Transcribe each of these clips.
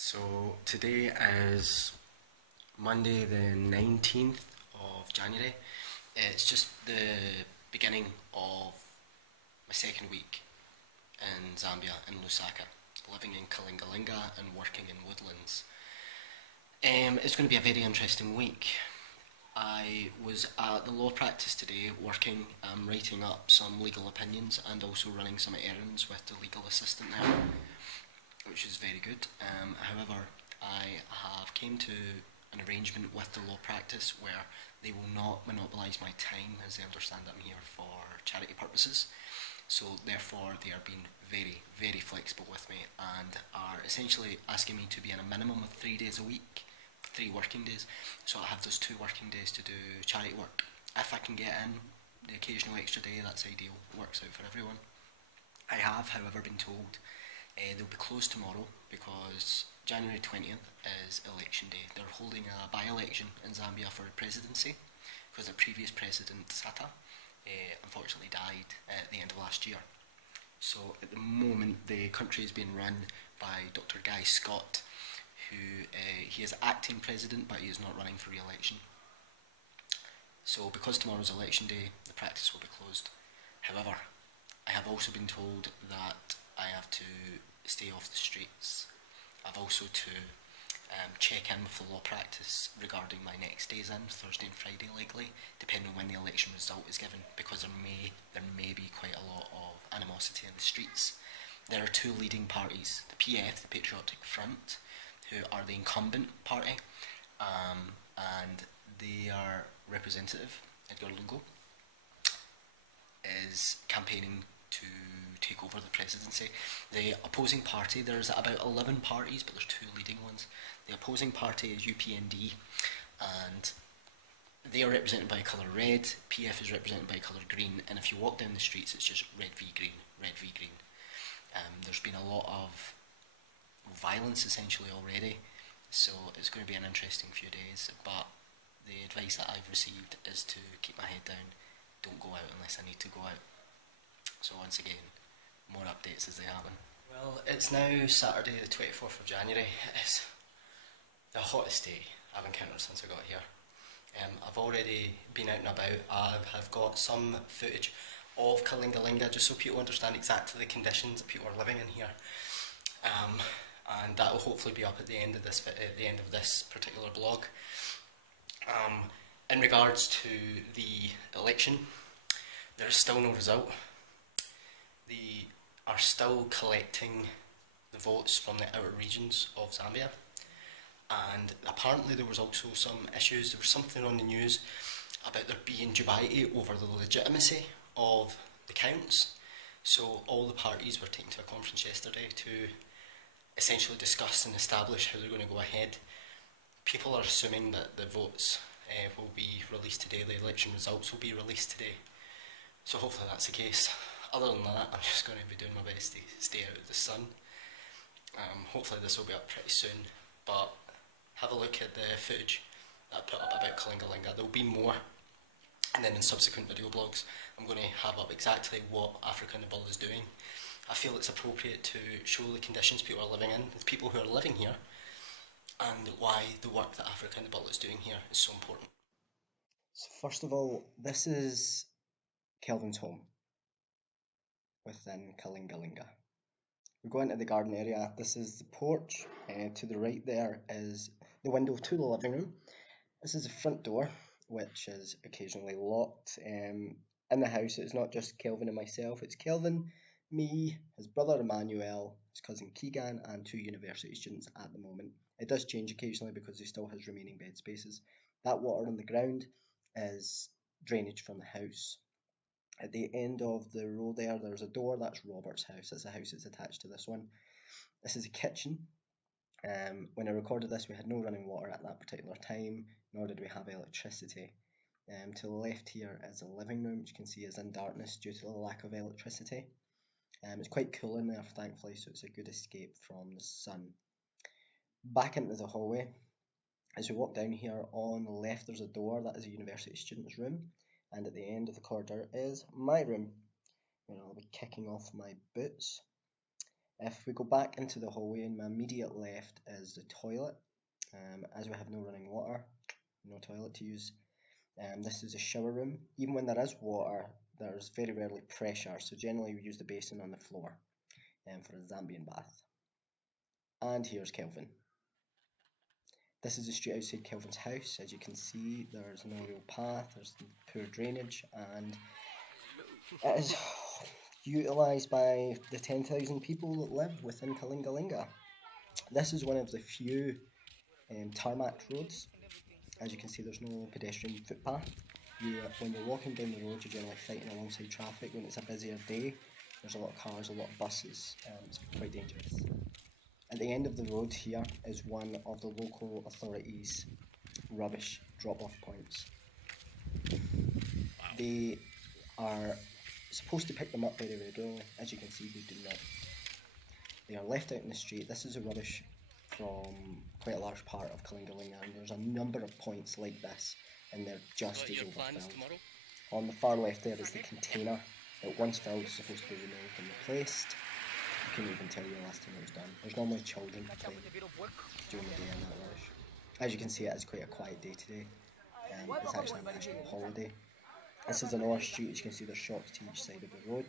So today is Monday the 19th of January. It's just the beginning of my second week in Zambia, in Lusaka, living in Kalingalinga and working in woodlands. It's going to be a very interesting week. I was at the law practice today working, writing up some legal opinions and also running some errands with the legal assistant there, which is very good. However, I have came to an arrangement with the law practice where they will not monopolise my time, as they understand I'm here for charity purposes. So therefore they are being very, very flexible with me and are essentially asking me to be in a minimum of 3 days a week, 3 working days. So I have those 2 working days to do charity work. If I can get in the occasional extra day, that's ideal. It works out for everyone. I have, however, been told they'll be closed tomorrow because January 20th is election day. They're holding a by-election in Zambia for the presidency because the previous president, Sata, unfortunately died at the end of last year. So at the moment the country is being run by Dr. Guy Scott, who he is acting president but he is not running for re-election. So because tomorrow's election day, the practice will be closed. However, I have also been told that I have to stay off the streets. I've also to check in with the law practice regarding my next days in, Thursday and Friday likely, depending on when the election result is given, because there may be quite a lot of animosity in the streets. There are 2 leading parties, the PF, the Patriotic Front, who are the incumbent party, and their representative, Edgar Lungu, is campaigning to take over the presidency. The opposing party, there's about 11 parties, but there's 2 leading ones. The opposing party is UPND, and they are represented by colour red, PF is represented by colour green, and if you walk down the streets it's just red v green, red v green. There's been a lot of violence essentially already, so it's going to be an interesting few days, but the advice that I've received is to keep my head down, don't go out unless I need to go out. So once again, more updates as they happen. Well, it's now Saturday the 24th of January. It's the hottest day I've encountered since I got here. I've already been out and about. I have got some footage of Kalingalinga just so people understand exactly the conditions that people are living in here. And that will hopefully be up at the end of this particular blog. In regards to the election, there is still no result. They are still collecting the votes from the outer regions of Zambia, and apparently there was also some issues. There was something on the news about there being dubiety over the legitimacy of the counts. So all the parties were taken to a conference yesterday to essentially discuss and establish how they're going to go ahead. People are assuming that the votes will be released today, the election results will be released today. So hopefully that's the case. Other than that, I'm just going to be doing my best to stay out of the sun. Hopefully this will be up pretty soon, but have a look at the footage that I put up about Kalingalinga. There will be more, and then in subsequent video blogs I'm going to have up exactly what Africa in the Bull is doing. I feel it's appropriate to show the conditions people are living in, the people who are living here, and why the work that Africa in the Bull is doing here is so important. So first of all, this is Kelvin's home within Kalingalinga. We go into the garden area. This is the porch. To the right there is the window to the living room. This is the front door, which is occasionally locked. In the house, it's not just Kelvin and myself. It's Kelvin, me, his brother Emmanuel, his cousin Keegan, and 2 university students at the moment. It does change occasionally because he still has remaining bed spaces. That water on the ground is drainage from the house. At the end of the row there's a door. That's Robert's house. That's the house that's attached to this one. This is a kitchen. When I recorded this, we had no running water at that particular time, nor did we have electricity. To the left here is the living room, which you can see is in darkness due to the lack of electricity. It's quite cool in there, thankfully, so it's a good escape from the sun. Back into the hallway. As we walk down here, on the left there's a door. That is a university student's room. And at the end of the corridor is my room, where I'll be kicking off my boots. If we go back into the hallway, in my immediate left is the toilet. As we have no running water, no toilet to use, this is a shower room. Even when there is water, there's very rarely pressure, so generally we use the basin on the floor for a Zambian bath. And here's Kelvin. This is the street outside Kelvin's house. As you can see, there's no real path, there's poor drainage, and it is utilised by the 10,000 people that live within Kalingalinga. This is one of the few tarmac roads. As you can see, there's no pedestrian footpath. When you're walking down the road, you're generally fighting alongside traffic. When it's a busier day, there's a lot of cars, a lot of buses. It's quite dangerous. At the end of the road here is one of the local authorities' rubbish drop-off points. They are supposed to pick them up very regularly. As you can see, they do not. They are left out in the street. This is the rubbish from quite a large part of Kalingalinga, and there's a number of points like this, and they're just as overfilled. On the far left there is the container that once filled is supposed to be removed and replaced. I couldn't even tell you the last time it was done. There's normally children playing during the day in that rubbish. As you can see, it is quite a quiet day today. It's actually a national holiday. This is another street. As you can see, there's shops to each side of the road.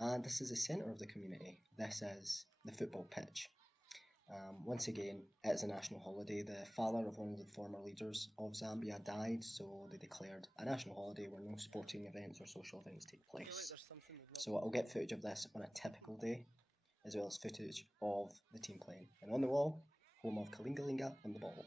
And this is the centre of the community. This is the football pitch. Once again, it's a national holiday. The father of one of the former leaders of Zambia died, so they declared a national holiday where no sporting events or social events take place. So I'll get footage of this on a typical day, as well as footage of the team playing. And on the wall, home of Kalingalinga on the ball.